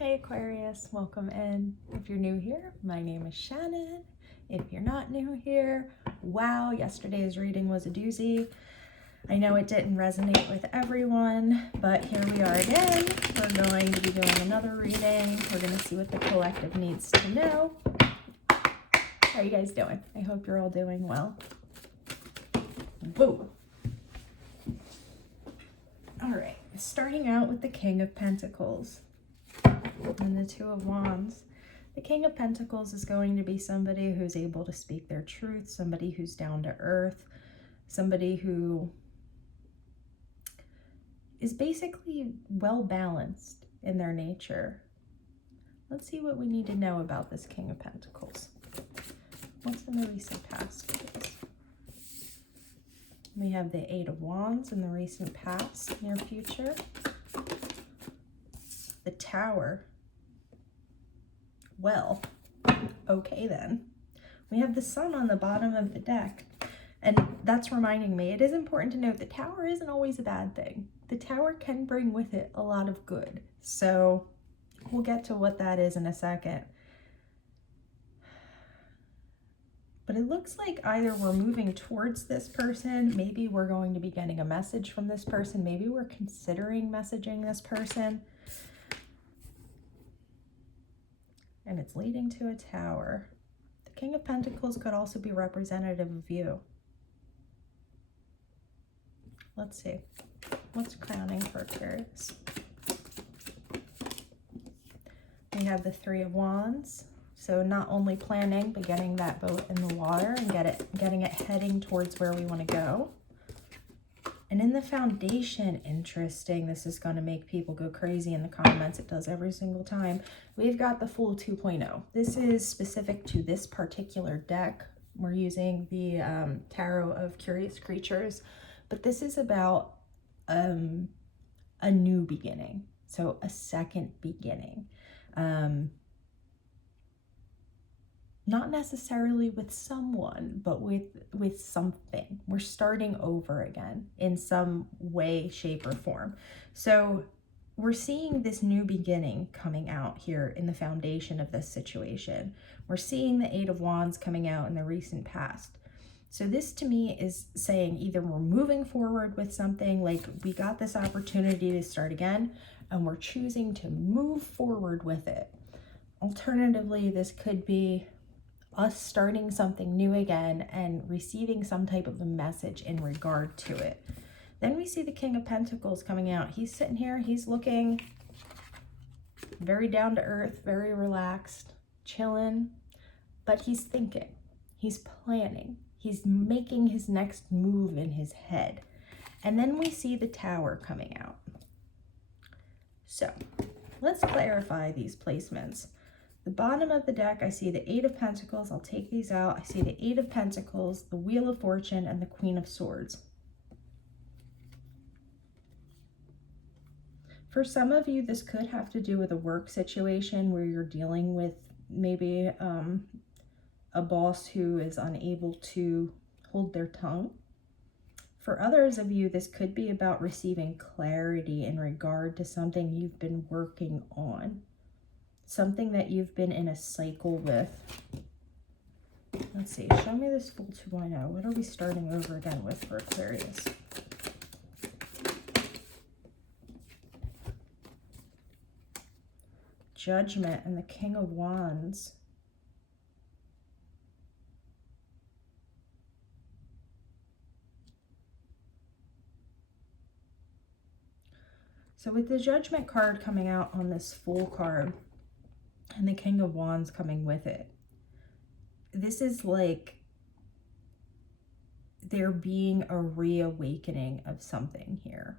Hey Aquarius, welcome in. If you're new here, my name is Shannon. If you're not new here, wow, yesterday's reading was a doozy. I know it didn't resonate with everyone, but here we are again. We're going to be doing another reading. We're going to see what the collective needs to know. How are you guys doing? I hope you're all doing well. Whoa. All right, starting out with the King of Pentacles and the Two of Wands. The King of Pentacles is going to be somebody who's able to speak their truth, somebody who's down to earth, somebody who is basically well balanced in their nature. Let's see what we need to know about this King of Pentacles. What's in the recent past, please? We have the Eight of Wands in the recent past, near future. The Tower. Well, okay then. We have the Sun on the bottom of the deck. And that's reminding me, it is important to note the Tower isn't always a bad thing. The Tower can bring with it a lot of good. So we'll get to what that is in a second. But it looks like either we're moving towards this person, maybe we're going to be getting a message from this person, maybe we're considering messaging this person. And it's leading to a Tower. The King of Pentacles could also be representative of you. Let's see. What's crowning for Aquarius? We have the Three of Wands. So not only planning, but getting that boat in the water and getting it heading towards where we want to go. And in the Foundation, interesting, this is going to make people go crazy in the comments. It does every single time. We've got the Fool 2.0. This is specific to this particular deck. We're using the Tarot of Curious Creatures, but this is about a new beginning. So a second beginning. Not necessarily with someone, but with something. We're starting over again in some way, shape, or form. So we're seeing this new beginning coming out here in the foundation of this situation. We're seeing the Eight of Wands coming out in the recent past. So this to me is saying either we're moving forward with something, like we got this opportunity to start again, and we're choosing to move forward with it. Alternatively, this could be us starting something new again and receiving some type of a message in regard to it. Then we see the King of Pentacles coming out. He's sitting here, he's looking very down to earth, very relaxed, chilling, but he's thinking, he's planning, he's making his next move in his head. And then we see the Tower coming out. So let's clarify these placements. The bottom of the deck, I see the Eight of Pentacles. I'll take these out. I see the Eight of Pentacles, the Wheel of Fortune, and the Queen of Swords. For some of you, this could have to do with a work situation where you're dealing with maybe a boss who is unable to hold their tongue. For others of you, this could be about receiving clarity in regard to something you've been working on. Something that you've been in a cycle with. Let's see, show me this Fool 2.0. What are we starting over again with for Aquarius? Judgment and the King of Wands. So with the Judgment card coming out on this Fool card, and the King of Wands coming with it, this is like there being a reawakening of something here.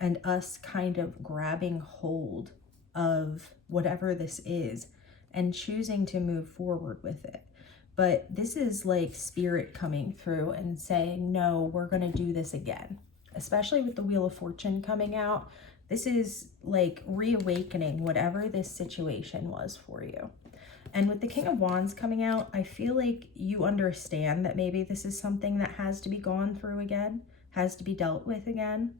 And us kind of grabbing hold of whatever this is and choosing to move forward with it. But this is like spirit coming through and saying, no, we're going to do this again. Especially with the Wheel of Fortune coming out. This is like reawakening whatever this situation was for you. And with the King of Wands coming out, I feel like you understand that maybe this is something that has to be gone through again, has to be dealt with again.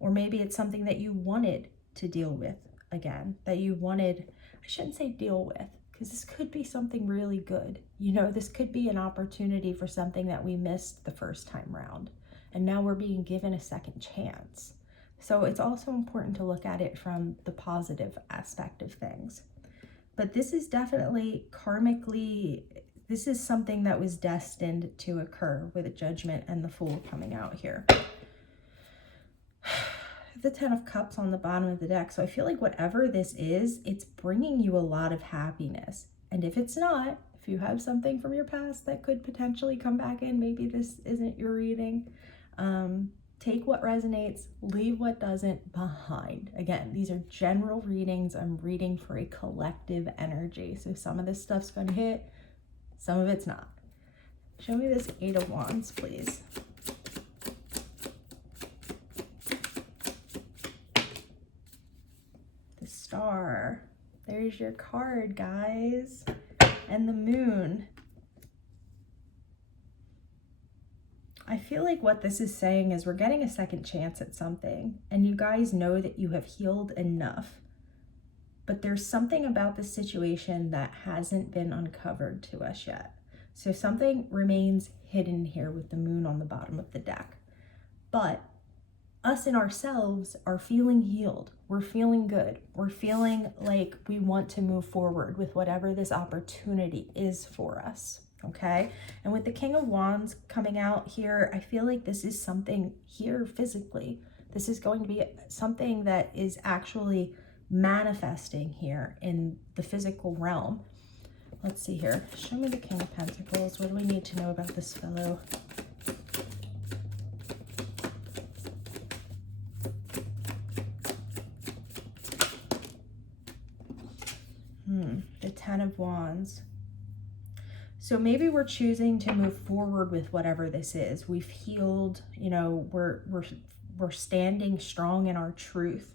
Or maybe it's something that you wanted to deal with again, that you wanted, I shouldn't say deal with, because this could be something really good. You know, this could be an opportunity for something that we missed the first time round, and now we're being given a second chance. So it's also important to look at it from the positive aspect of things. But this is definitely karmically, this is something that was destined to occur with a Judgment and the Fool coming out here. The Ten of Cups on the bottom of the deck. So I feel like whatever this is, it's bringing you a lot of happiness. And if it's not, if you have something from your past that could potentially come back in, maybe this isn't your reading, take what resonates, leave what doesn't behind. Again, these are general readings. I'm reading for a collective energy. So some of this stuff's going to hit, some of it's not. Show me this Eight of Wands, please. The Star. There's your card, guys. And the Moon. I feel like what this is saying is we're getting a second chance at something, and you guys know that you have healed enough, but there's something about this situation that hasn't been uncovered to us yet. So something remains hidden here with the Moon on the bottom of the deck, but us in ourselves are feeling healed. We're feeling good. We're feeling like we want to move forward with whatever this opportunity is for us. Okay, and with the King of Wands coming out here, I feel like this is something here physically. This is going to be something that is actually manifesting here in the physical realm. Let's see here. Show me the King of Pentacles. What do we need to know about this fellow? The Ten of Wands. So maybe we're choosing to move forward with whatever this is. We've healed, you know, we're standing strong in our truth.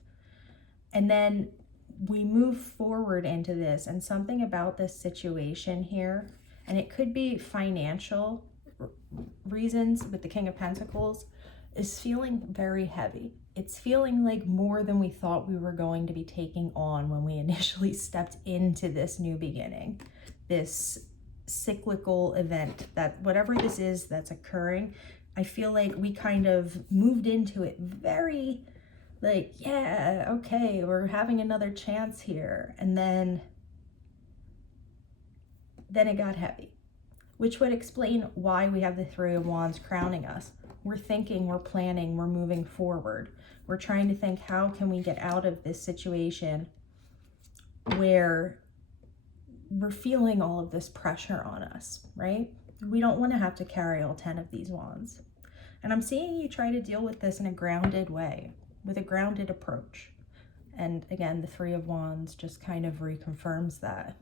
And then we move forward into this, and something about this situation here, and it could be financial reasons with the King of Pentacles, is feeling very heavy. It's feeling like more than we thought we were going to be taking on when we initially stepped into this new beginning, this cyclical event, that whatever this is that's occurring, I feel like we kind of moved into it very like, yeah, okay, we're having another chance here. And then it got heavy, which would explain why we have the Three of Wands crowning us. We're thinking, we're planning, we're moving forward. We're trying to think, how can we get out of this situation where we're feeling all of this pressure on us, right? We don't want to have to carry all 10 of these wands. And I'm seeing you try to deal with this in a grounded way, with a grounded approach. And again, the Three of Wands just kind of reconfirms that.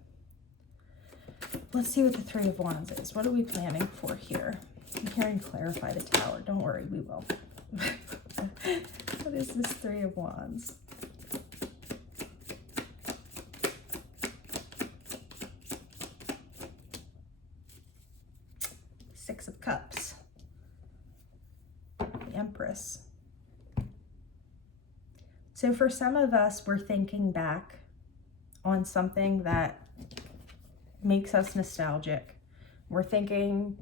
Let's see what the Three of Wands is. What are we planning for here? I'm hearing clarify the Tower. Don't worry, we will. What is this Three of Wands? Six of Cups. The Empress. So for some of us, we're thinking back on something that makes us nostalgic. We're thinking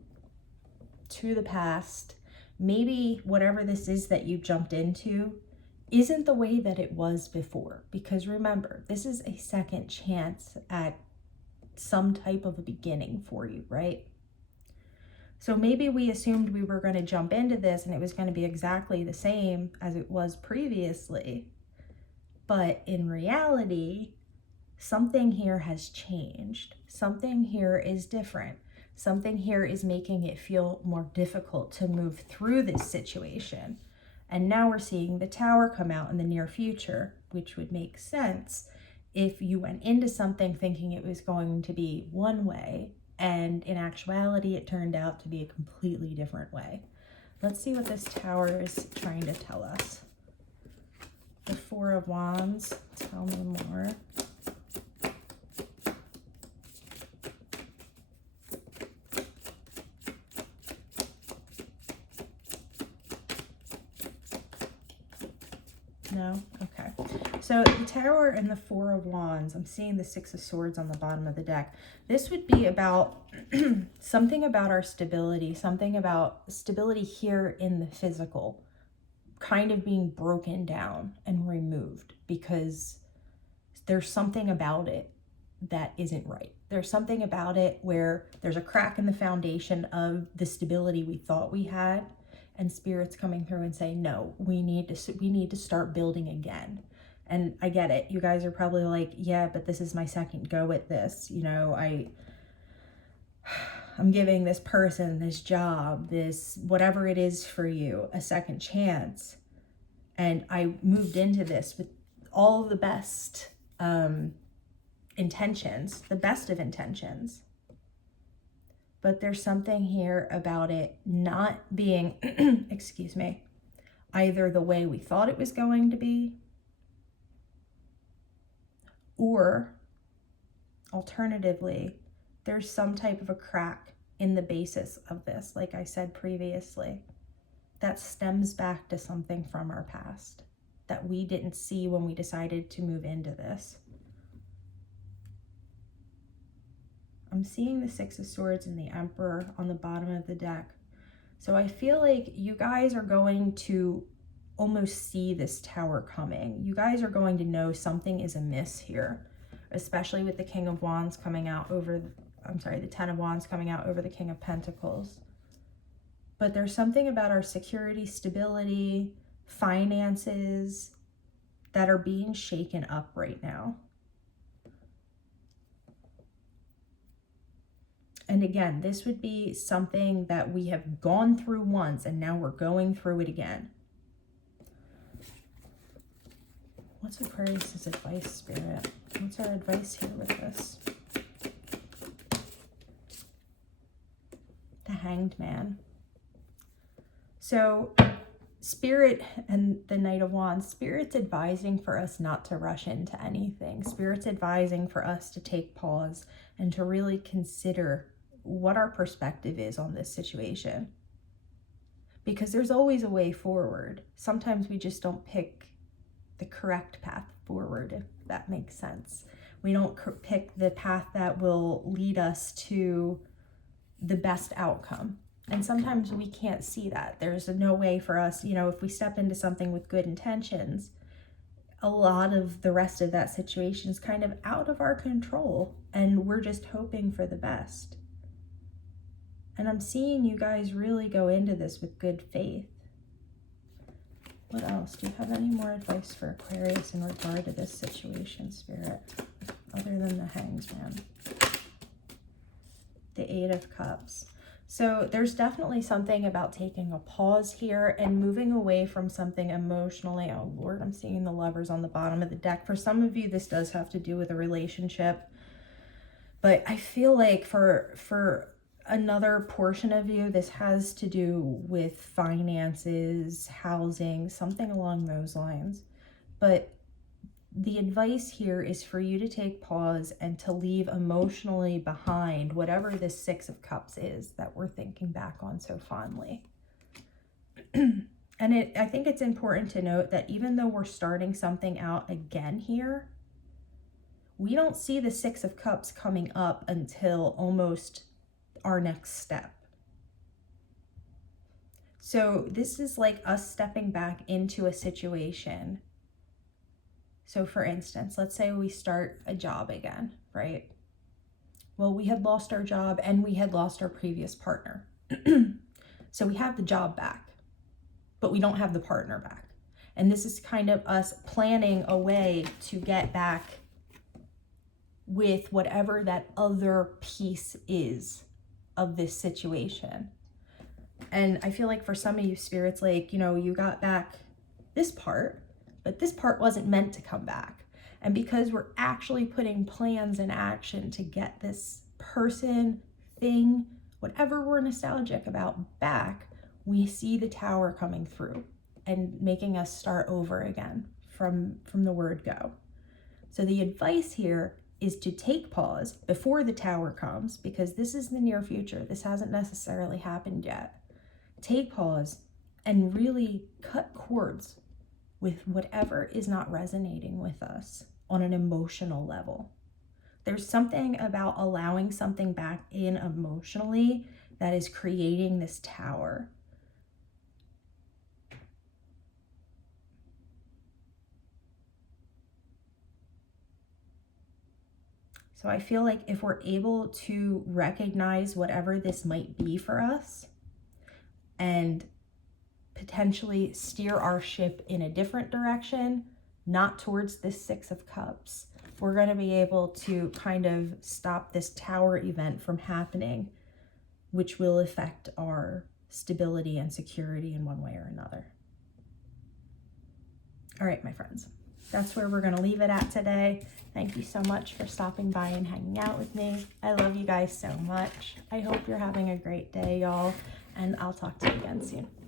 to the past. Maybe whatever this is that you jumped into isn't the way that it was before. Because remember, this is a second chance at some type of a beginning for you, right? So maybe we assumed we were going to jump into this and it was going to be exactly the same as it was previously. But in reality, something here has changed. Something here is different. Something here is making it feel more difficult to move through this situation. And now we're seeing the Tower come out in the near future, which would make sense if you went into something thinking it was going to be one way, and in actuality, it turned out to be a completely different way. Let's see what this Tower is trying to tell us. The Four of Wands, tell me more. No? Okay. So the Tower and the Four of Wands, I'm seeing the Six of Swords on the bottom of the deck. This would be about something about our stability, something about stability here in the physical, kind of being broken down and removed because there's something about it that isn't right. There's something about it where there's a crack in the foundation of the stability we thought we had, and Spirit's coming through and saying, no, we need to start building again. And I get it. You guys are probably like, yeah, but this is my second go at this. You know, I'm giving this person, this job, this whatever it is for you, a second chance. And I moved into this with all the best intentions, the best of intentions. But there's something here about it not being, excuse me, either the way we thought it was going to be, or alternatively, there's some type of a crack in the basis of this, like I said previously, that stems back to something from our past that we didn't see when we decided to move into this. I'm seeing the Six of Swords and the Emperor on the bottom of the deck. So I feel like you guys are going to almost see this Tower coming. You guys are going to know something is amiss here, especially with the King of Wands coming out over, the Ten of Wands coming out over the King of Pentacles. But there's something about our security, stability, finances that are being shaken up right now. And again, this would be something that we have gone through once and now we're going through it again. What's Aquarius' advice, Spirit? What's our advice here with this? The Hanged Man. So Spirit and the Knight of Wands, Spirit's advising for us not to rush into anything. Spirit's advising for us to take pause and to really consider what our perspective is on this situation. Because there's always a way forward. Sometimes we just don't pick the correct path forward, if that makes sense. We don't pick the path that will lead us to the best outcome. And sometimes we can't see that. There's no way for us, you know, if we step into something with good intentions, a lot of the rest of that situation is kind of out of our control and we're just hoping for the best. And I'm seeing you guys really go into this with good faith. What else? Do you have any more advice for Aquarius in regard to this situation, Spirit? Other than the Hanged Man. The Eight of Cups. So there's definitely something about taking a pause here and moving away from something emotionally. Oh Lord, I'm seeing the Lovers on the bottom of the deck. For some of you, this does have to do with a relationship. But I feel like for another portion of you, this has to do with finances, housing, something along those lines. But the advice here is for you to take pause and to leave emotionally behind whatever this Six of Cups is that we're thinking back on so fondly. And I think it's important to note that even though we're starting something out again here, we don't see the Six of Cups coming up until almost our next step. So this is like us stepping back into a situation. So for instance, let's say we start a job again, right? Well, we had lost our job and we had lost our previous partner. So we have the job back, but we don't have the partner back. And this is kind of us planning a way to get back with whatever that other piece is of this situation. And I feel like for some of you, Spirit's like, you know, you got back this part, but this part wasn't meant to come back. And because we're actually putting plans in action to get this person, thing, whatever we're nostalgic about back, we see the Tower coming through and making us start over again from the word go. So the advice here is to take pause before the Tower comes, because this is the near future. This hasn't necessarily happened yet. Take pause and really cut cords with whatever is not resonating with us on an emotional level. There's something about allowing something back in emotionally that is creating this tower. So I feel like if we're able to recognize whatever this might be for us and potentially steer our ship in a different direction, not towards this Six of Cups, we're going to be able to kind of stop this tower event from happening, which will affect our stability and security in one way or another. All right, my friends, that's where we're going to leave it at today. Thank you so much for stopping by and hanging out with me. I love you guys so much. I hope you're having a great day, y'all, and I'll talk to you again soon.